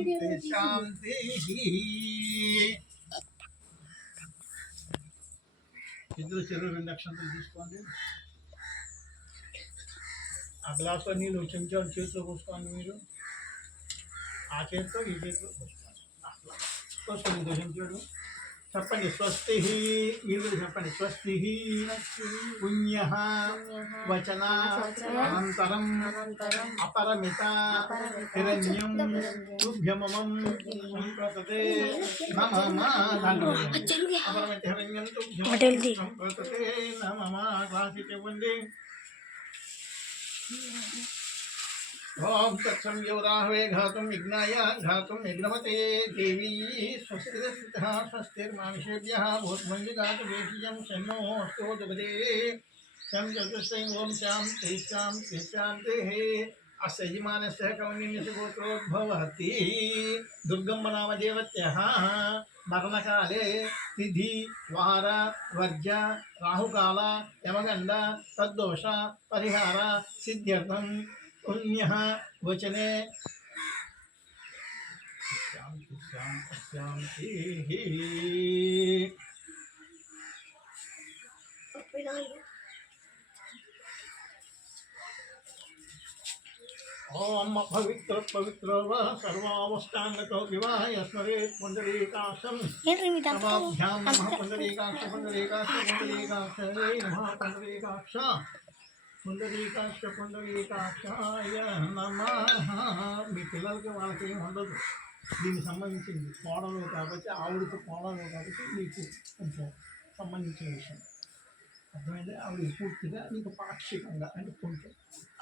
శాంతి శాంతి. ఇద్దరు చెరువు 2 అక్షంతలు తీసుకోండి. ఆ గ్లాసులో నీళ్ళు చెంచాలు చేతిలో పోసుకోండి. మీరు ఆ చేతితో ఈ చేతిలో పోసుకోండి. ఇంకో చెంచాడు చెప్పండి. స్వస్తి మీరు చెప్పండి. స్వస్తి పుణ్య వచన అనంతరం అపరమిత హిరణ్యం తుభ్యమమం సంప్రతతే నమః. అపరమిత హిరణ్యం తుభ్యమమం సంప్రతతే నమః. క్లాసిక్ ఇవ్వండి. ఓం తత్సం యోరాహవే ఘాతుం యజ్ఞాయ ఘాతుం యజ్ఞమతే దేవీ స్వస్తిరస్తిః స్వస్తిర్మానుషేభ్యः భూత్మంజిగాతు వేషియం శన్నో అస్తు జగదే శం చతుష్టయం. ఓం శాంతి శాంతి శాంతిః. అస్య యజమానస్య కౌండిన్యస్య గోత్రోద్భవతి. దుర్గమ్మ నామ దేవత్యః మరణకాలే తిథి వార వర్జ రాహుకాల యమగండ తద్దోష పరిహార సిద్ధ్యర్థం పుణ్య వచనే శాంతి శాంతి శాంతి. ఓం పవిత్ర పవిత్ర సర్వావస్థాంగతో వివాహయ స్మరేత్ పుండరీకాక్షం. సమాభ్యాం నమః. పుండరీకాక్ష పుండరీకాక్ష పుండరీకాక్షై నమః. పుండరీకాక్ష పుండరీకాక్ష పుండరీకాక్షాయ నమః. మీ పిల్లలకి వాళ్ళకి ఏమి ఉండదు. దీనికి సంబంధించింది కోడలు కాబట్టి, ఆవిడతో కోడలు కాబట్టి మీకు కొంచెం సంబంధించిన విషయం అర్థమైంది. ఆవిడ పూర్తిగా మీకు పాక్షికంగా అంటే కొంచెం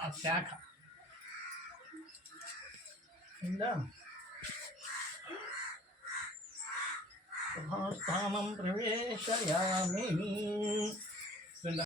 ఆ శాఖ ఉందా. శుభస్థానం ప్రవేశయామి.